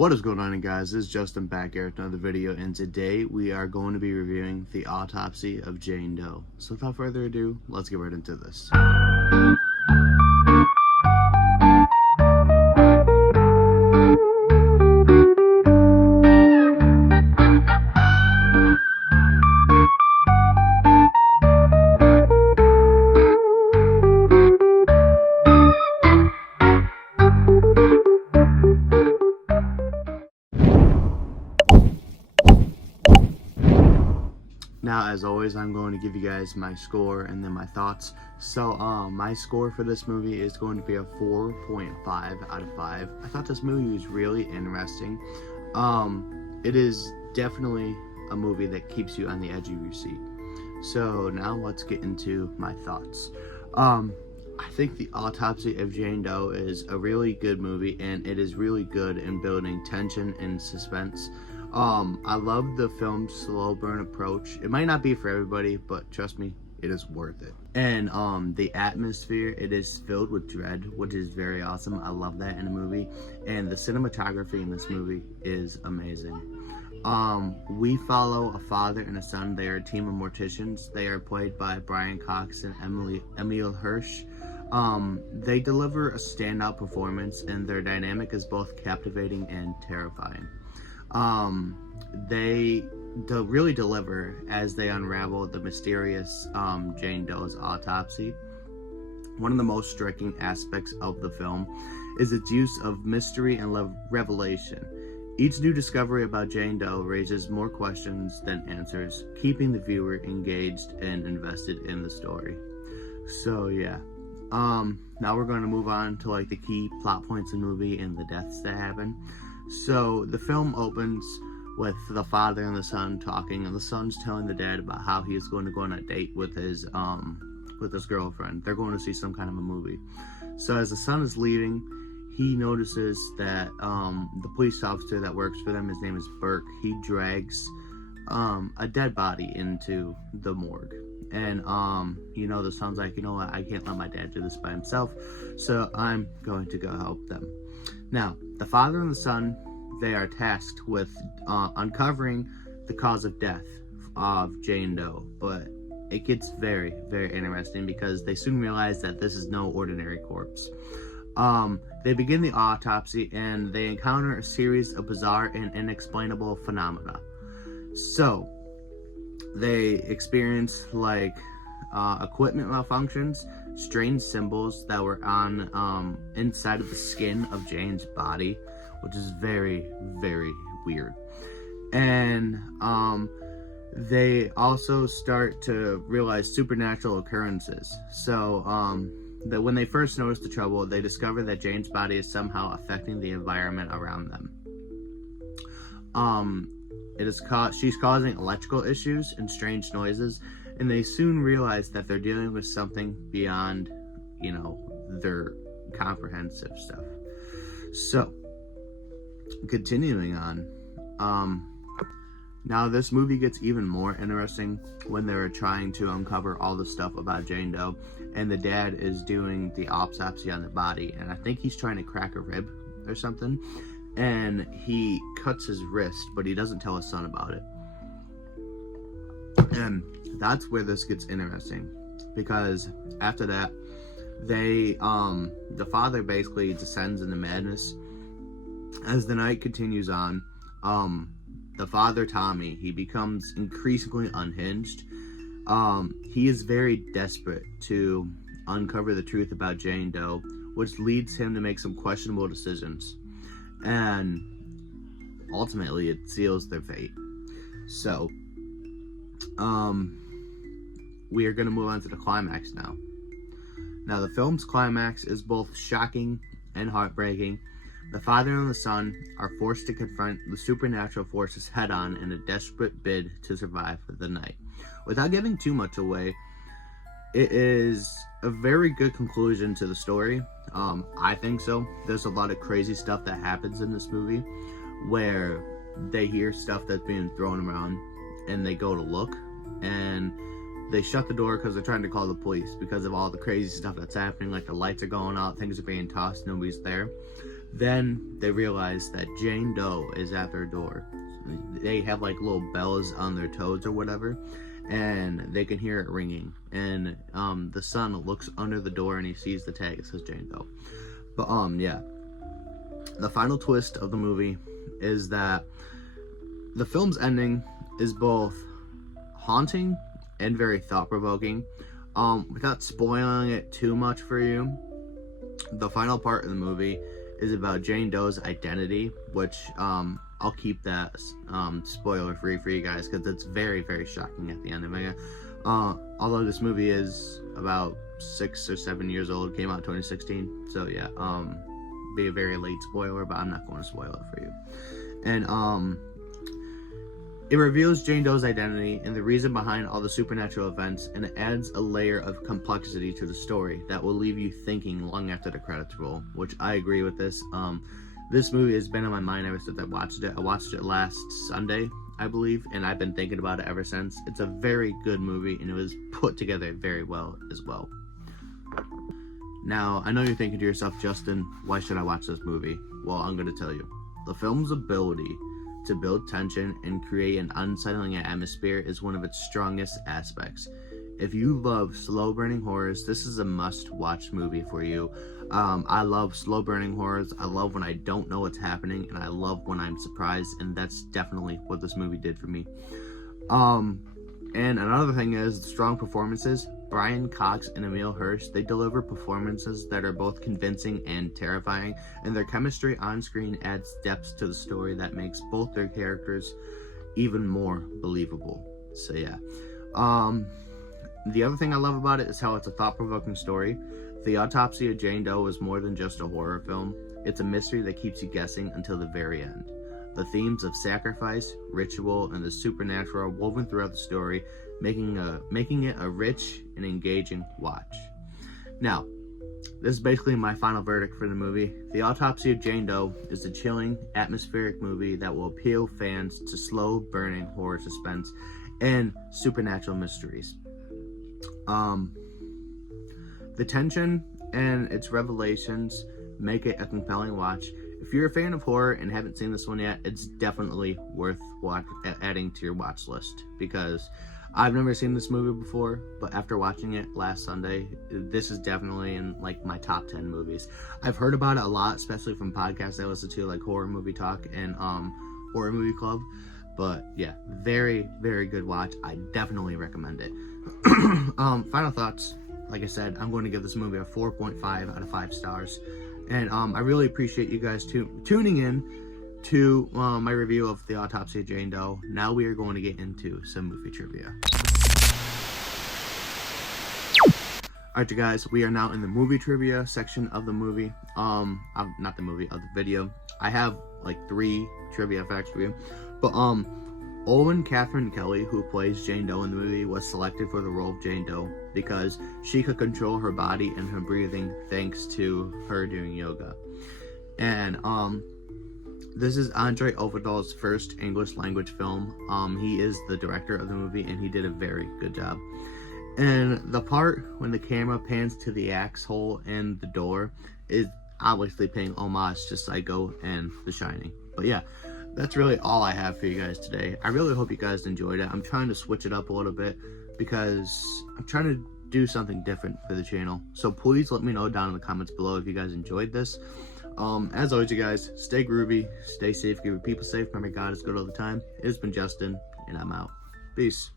What is going on, guys? This is Justin back here with another video, and today we are going to be reviewing the autopsy of Jane Doe. So without further ado, let's get right into this. Now, as always, I'm going to give you guys my score and then my thoughts. So, my score for this movie is going to be a 4.5 out of 5. I thought this movie was really interesting. It is definitely a movie that keeps you on the edge of your seat. So, now let's get into my thoughts. I think The Autopsy of Jane Doe is a really good movie, and it is really good in building tension and suspense. I love the film's slow burn approach. It might not be for everybody, but trust me, it is worth it. And the atmosphere, it is filled with dread, which is very awesome. I love that in a movie. And the cinematography in this movie is amazing. We follow a father and a son. They are a team of morticians. They are played by Brian Cox and Emile Hirsch. They deliver a standout performance, and their dynamic is both captivating and terrifying. They really deliver as they unravel the mysterious Jane Doe's autopsy. One of the most striking aspects of the film is its use of mystery and revelation. Each new discovery about Jane Doe raises more questions than answers, keeping the viewer engaged and invested in the story. So yeah, now we're going to move on to like the key plot points in the movie and the deaths that happen. So the film opens with the father and the son talking, and the son's telling the dad about how he is going to go on a date with his girlfriend. They're going to see some kind of a movie. So as the son is leaving, he notices that the police officer that works for them, his name is Burke, he drags a dead body into the morgue. And the son's like, you know what, I can't let my dad do this by himself, so I'm going to go help them. Now, the father and the son, they are tasked with uncovering the cause of death of Jane Doe, but it gets very, very interesting because they soon realize that this is no ordinary corpse. They begin the autopsy, and they encounter a series of bizarre and inexplainable phenomena. So, they experience like equipment malfunctions, strange symbols that were on inside of the skin of Jane's body, which is very, very weird. And they also start to realize supernatural occurrences. So that when they first notice the trouble, they discover that Jane's body is somehow affecting the environment around them. She's causing electrical issues and strange noises, and they soon realize that they're dealing with something beyond, their comprehensive stuff. So, continuing on, now this movie gets even more interesting when they're trying to uncover all the stuff about Jane Doe, and the dad is doing the autopsy on the body, and I think he's trying to crack a rib or something, and he cuts his wrist, but he doesn't tell his son about it. And that's where this gets interesting, because after that, the father basically descends into madness. As the night continues on, the father, Tommy, he becomes increasingly unhinged. He is very desperate to uncover the truth about Jane Doe, which leads him to make some questionable decisions. And ultimately, it seals their fate. So, we are going to move on to the climax now. Now, the film's climax is both shocking and heartbreaking. The father and the son are forced to confront the supernatural forces head-on in a desperate bid to survive the night. Without giving too much away, it is a very good conclusion to the story. I think so. There's a lot of crazy stuff that happens in this movie where they hear stuff that's being thrown around and they go to look, and they shut the door because they're trying to call the police because of all the crazy stuff that's happening. Like the lights are going out, things are being tossed, nobody's there. Then they realize that Jane Doe is at their door. They have like little bells on their toes or whatever, and they can hear it ringing. And the son looks under the door and he sees the tag. It says Jane Doe. But yeah, the final twist of the movie is that the film's ending is both haunting and very thought-provoking. Without spoiling it too much for you, the final part of the movie is about Jane Doe's identity, which I'll keep that spoiler free for you guys because it's very, very shocking at the end of it. Although this movie is about 6 or 7 years old, came out in 2016, so yeah, be a very late spoiler, but I'm not going to spoil it for you. And it reveals Jane Doe's identity and the reason behind all the supernatural events, and it adds a layer of complexity to the story that will leave you thinking long after the credits roll, which I agree with this. This movie has been on my mind ever since I watched it. I watched it last Sunday, I believe, and I've been thinking about it ever since. It's a very good movie, and it was put together very well as well. Now, I know you're thinking to yourself, Justin, why should I watch this movie? Well, I'm going to tell you. The film's ability to build tension and create an unsettling atmosphere is one of its strongest aspects. If you love slow-burning horrors, this is a must-watch movie for you. I love slow-burning horrors. I love when I don't know what's happening, and I love when I'm surprised, and that's definitely what this movie did for me. And another thing is strong performances. Brian Cox and Emile Hirsch, they deliver performances that are both convincing and terrifying, and their chemistry on screen adds depth to the story that makes both their characters even more believable. So yeah. The other thing I love about it is how it's a thought-provoking story. The Autopsy of Jane Doe is more than just a horror film. It's a mystery that keeps you guessing until the very end. The themes of sacrifice, ritual, and the supernatural are woven throughout the story, making it a rich and engaging watch. Now, this is basically my final verdict for the movie. The Autopsy of Jane Doe is a chilling, atmospheric movie that will appeal fans to slow-burning horror suspense and supernatural mysteries. The tension and its revelations make it a compelling watch. If you're a fan of horror and haven't seen this one yet, it's definitely worth adding to your watch list, because I've never seen this movie before, but after watching it last Sunday, this is definitely in like my top 10 movies. I've heard about it a lot, especially from podcasts I listen to, like Horror Movie Talk and Horror Movie Club. But yeah, very, very good watch. I definitely recommend it. Final thoughts. Like I said, I'm going to give this movie a 4.5 out of 5 stars. And I really appreciate you guys tuning in to my review of The Autopsy of Jane Doe. Now we are going to get into some movie trivia. Alright, you guys, we are now in the movie trivia section of the movie. Not the movie, of the video. I have like 3 trivia facts for you. But Owen Catherine Kelly, who plays Jane Doe in the movie, was selected for the role of Jane Doe because she could control her body and her breathing thanks to her doing yoga. And this is Andre Overdal's first English language film. He is the director of the movie, and he did a very good job. And the part when the camera pans to the axe hole in the door is obviously paying homage to Psycho and The Shining. But yeah, that's really all I have for you guys today. I really hope you guys enjoyed it. I'm trying to switch it up a little bit because I'm trying to do something different for the channel. So please let me know down in the comments below if you guys enjoyed this. As always, you guys, stay groovy, stay safe, keep your people safe. Remember, God is good all the time. It has been Justin, and I'm out. Peace.